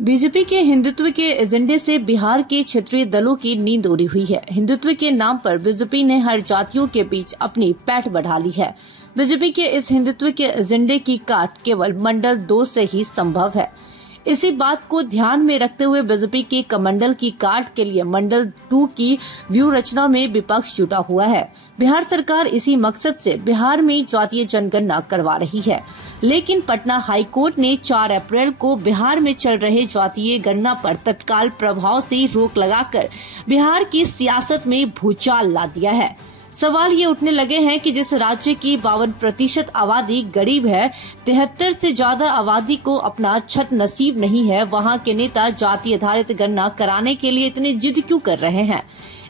BJP के हिंदुत्व के एजेंडे से बिहार के क्षेत्रीय दलों की नींद उड़ी हुई है। हिंदुत्व के नाम पर बीजेपी ने हर जातियों के बीच अपनी पैठ बढ़ा ली है। बीजेपी के इस हिंदुत्व के एजेंडे की काट केवल मंडल 2 से ही संभव है। इसी बात को ध्यान में रखते हुए बीजेपी के कमंडल की काट के लिए मंडल 2 की व्यूह रचना में विपक्ष जुटा हुआ है। बिहार सरकार इसी मकसद से बिहार में जातीय जनगणना करवा रही है, लेकिन पटना हाई कोर्ट ने 4 अप्रैल को बिहार में चल रहे जातीय गणना पर तत्काल प्रभाव से रोक लगाकर बिहार की सियासत में भूचाल ला दिया है। सवाल ये उठने लगे हैं कि जिस राज्य की 52% आबादी गरीब है, 73 से ज्यादा आबादी को अपना छत नसीब नहीं है, वहाँ के नेता जाति आधारित गणना कराने के लिए इतने जिद क्यों कर रहे हैं?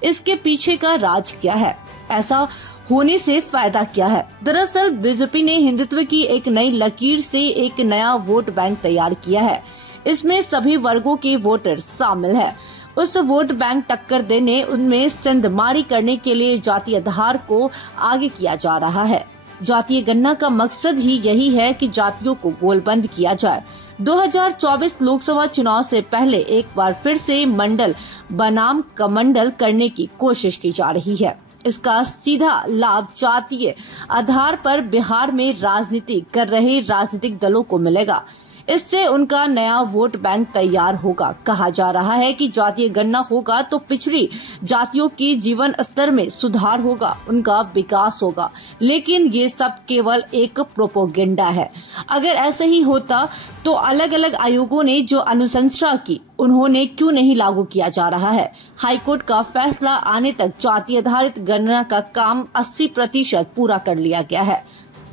इसके पीछे का राज क्या है? ऐसा होने से फायदा क्या है? दरअसल बीजेपी ने हिंदुत्व की एक नई लकीर से एक नया वोट बैंक तैयार किया है। इसमें सभी वर्गों के वोटर शामिल है। उस वोट बैंक टक्कर देने, उनमें सिंधमारी करने के लिए जातीय आधार को आगे किया जा रहा है। जातीय गणना का मकसद ही यही है कि जातियों को गोलबंद किया जाए। 2024 लोकसभा चुनाव से पहले एक बार फिर से मंडल बनाम कमंडल करने की कोशिश की जा रही है। इसका सीधा लाभ जातीय आधार पर बिहार में राजनीति कर रहे राजनीतिक दलों को मिलेगा। इससे उनका नया वोट बैंक तैयार होगा। कहा जा रहा है कि जातीय गणना होगा तो पिछड़ी जातियों की जीवन स्तर में सुधार होगा, उनका विकास होगा, लेकिन ये सब केवल एक प्रोपोगेंडा है। अगर ऐसा ही होता तो अलग अलग आयोगों ने जो अनुशंसा की, उन्होंने क्यों नहीं लागू किया जा रहा है? हाईकोर्ट का फैसला आने तक जाति आधारित गणना का काम 80% पूरा कर लिया गया है।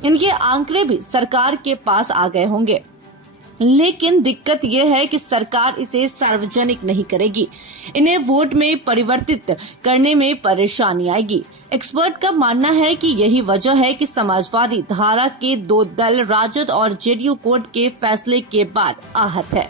इनके आंकड़े भी सरकार के पास आ गए होंगे, लेकिन दिक्कत यह है कि सरकार इसे सार्वजनिक नहीं करेगी। इन्हें वोट में परिवर्तित करने में परेशानी आएगी। एक्सपर्ट का मानना है कि यही वजह है कि समाजवादी धारा के 2 दल राजद और जेडीयू कोर्ट के फैसले के बाद आहत है।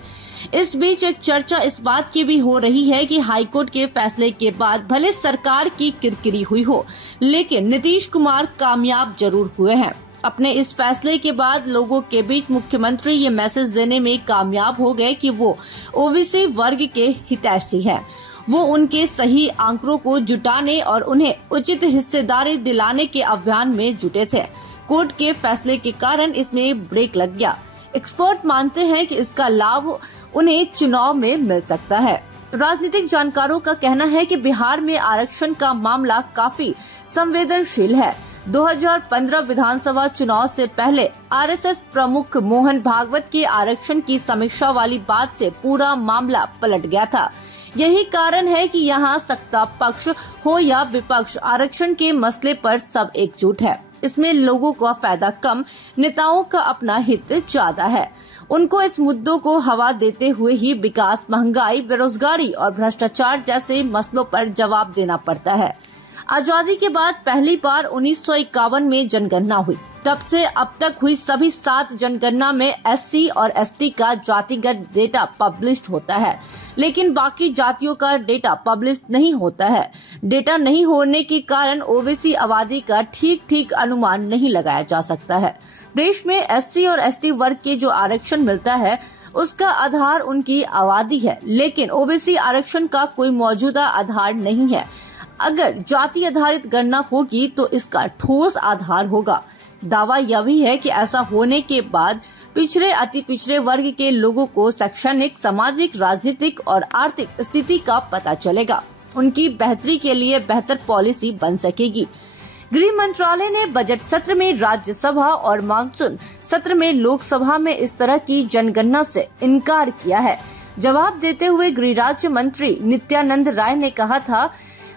इस बीच एक चर्चा इस बात की भी हो रही है कि हाईकोर्ट के फैसले के बाद भले सरकार की किरकिरी हुई हो, लेकिन नीतीश कुमार कामयाब जरूर हुए हैं। अपने इस फैसले के बाद लोगों के बीच मुख्यमंत्री ये मैसेज देने में कामयाब हो गए कि वो ओबीसी वर्ग के हितैषी हैं। वो उनके सही आंकड़ों को जुटाने और उन्हें उचित हिस्सेदारी दिलाने के अभियान में जुटे थे। कोर्ट के फैसले के कारण इसमें ब्रेक लग गया। एक्सपर्ट मानते हैं कि इसका लाभ उन्हें चुनाव में मिल सकता है। राजनीतिक जानकारों का कहना है कि बिहार में आरक्षण का मामला काफी संवेदनशील है। 2015 विधानसभा चुनाव से पहले आरएसएस प्रमुख मोहन भागवत के आरक्षण की समीक्षा वाली बात से पूरा मामला पलट गया था। यही कारण है कि यहाँ सत्ता पक्ष हो या विपक्ष, आरक्षण के मसले पर सब एकजुट है। इसमें लोगों का फायदा कम, नेताओं का अपना हित ज्यादा है। उनको इस मुद्दों को हवा देते हुए ही विकास, महंगाई, बेरोजगारी और भ्रष्टाचार जैसे मसलों पर जवाब देना पड़ता है। आजादी के बाद पहली बार 1951 में जनगणना हुई। तब से अब तक हुई सभी 7 जनगणना में एससी और एसटी का जातिगत डेटा पब्लिश होता है, लेकिन बाकी जातियों का डेटा पब्लिश नहीं होता है। डेटा नहीं होने के कारण ओबीसी आबादी का ठीक अनुमान नहीं लगाया जा सकता है। देश में एससी और एसटी वर्ग के जो आरक्षण मिलता है, उसका आधार उनकी आबादी है, लेकिन ओबीसी आरक्षण का कोई मौजूदा आधार नहीं है। अगर जाति आधारित गणना होगी तो इसका ठोस आधार होगा। दावा यह भी है कि ऐसा होने के बाद पिछड़े, अति पिछड़े वर्ग के लोगों को शैक्षणिक, सामाजिक, राजनीतिक और आर्थिक स्थिति का पता चलेगा। उनकी बेहतरी के लिए बेहतर पॉलिसी बन सकेगी। गृह मंत्रालय ने बजट सत्र में राज्यसभा और मानसून सत्र में लोकसभा में इस तरह की जनगणना से इनकार किया है। जवाब देते हुए गृह राज्य मंत्री नित्यानंद राय ने कहा था,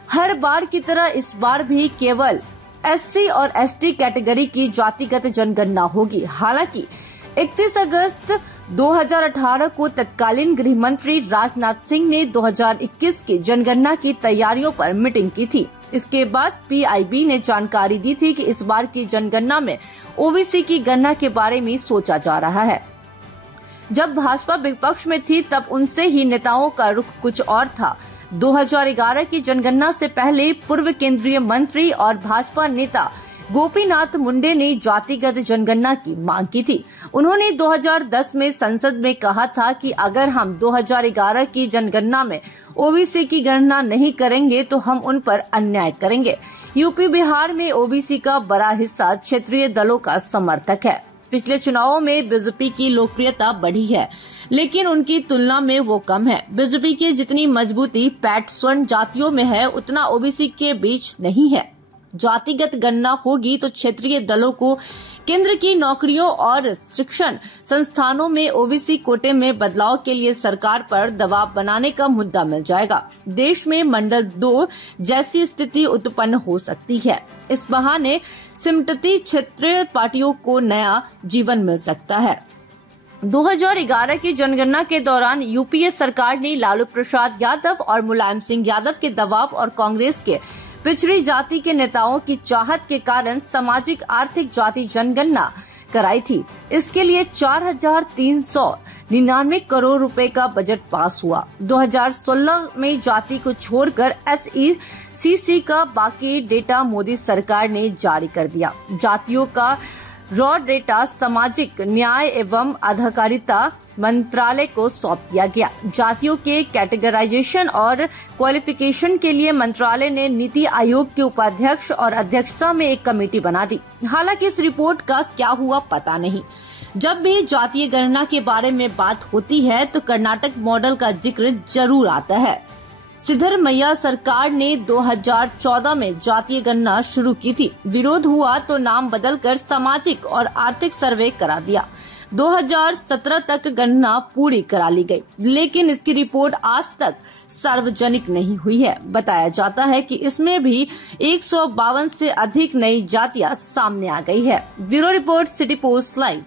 हर बार की तरह इस बार भी केवल एससी और एसटी कैटेगरी की जातिगत जनगणना होगी। हालांकि 31 अगस्त 2018 को तत्कालीन गृह मंत्री राजनाथ सिंह ने 2021 की जनगणना की तैयारियों पर मीटिंग की थी। इसके बाद पीआईबी ने जानकारी दी थी कि इस बार की जनगणना में ओबीसी की गणना के बारे में सोचा जा रहा है। जब भाजपा विपक्ष में थी तब उनसे ही नेताओं का रुख कुछ और था। 2011 की जनगणना से पहले पूर्व केंद्रीय मंत्री और भाजपा नेता गोपीनाथ मुंडे ने जातिगत जनगणना की मांग की थी। उन्होंने 2010 में संसद में कहा था कि अगर हम 2011 की जनगणना में ओबीसी की गणना नहीं करेंगे तो हम उन पर अन्याय करेंगे। यूपी बिहार में ओबीसी का बड़ा हिस्सा क्षेत्रीय दलों का समर्थक है। पिछले चुनावों में बीजेपी की लोकप्रियता बढ़ी है, लेकिन उनकी तुलना में वो कम है। बीजेपी की जितनी मजबूती पैट स्वर्ण जातियों में है, उतना ओबीसी के बीच नहीं है। जातिगत गणना होगी तो क्षेत्रीय दलों को केंद्र की नौकरियों और शिक्षण संस्थानों में ओबीसी कोटे में बदलाव के लिए सरकार पर दबाव बनाने का मुद्दा मिल जाएगा। देश में मंडल 2 जैसी स्थिति उत्पन्न हो सकती है। इस बहाने सिमटती क्षेत्रीय पार्टियों को नया जीवन मिल सकता है। 2011 की जनगणना के दौरान यूपीए सरकार ने लालू प्रसाद यादव और मुलायम सिंह यादव के दबाव और कांग्रेस के पिछड़ी जाति के नेताओं की चाहत के कारण सामाजिक आर्थिक जाति जनगणना कराई थी। इसके लिए 4,399 करोड़ रुपए का बजट पास हुआ। 2016 में जाति को छोड़कर SECC का बाकी डेटा मोदी सरकार ने जारी कर दिया। जातियों का रॉ डेटा सामाजिक न्याय एवं अधिकारिता मंत्रालय को सौंप दिया गया। जातियों के कैटेगराइजेशन और क्वालिफिकेशन के लिए मंत्रालय ने नीति आयोग के उपाध्यक्ष और अध्यक्षता में एक कमेटी बना दी। हालांकि इस रिपोर्ट का क्या हुआ पता नहीं। जब भी जातीय गणना के बारे में बात होती है तो कर्नाटक मॉडल का जिक्र जरूर आता है। सिद्धरमैया सरकार ने 2014 में जातीय गणना शुरू की थी। विरोध हुआ तो नाम बदलकर सामाजिक और आर्थिक सर्वे करा दिया। 2017 तक गणना पूरी करा ली गई, लेकिन इसकी रिपोर्ट आज तक सार्वजनिक नहीं हुई है। बताया जाता है कि इसमें भी 152 से अधिक नई जातियां सामने आ गई है। Bureau report, city post live.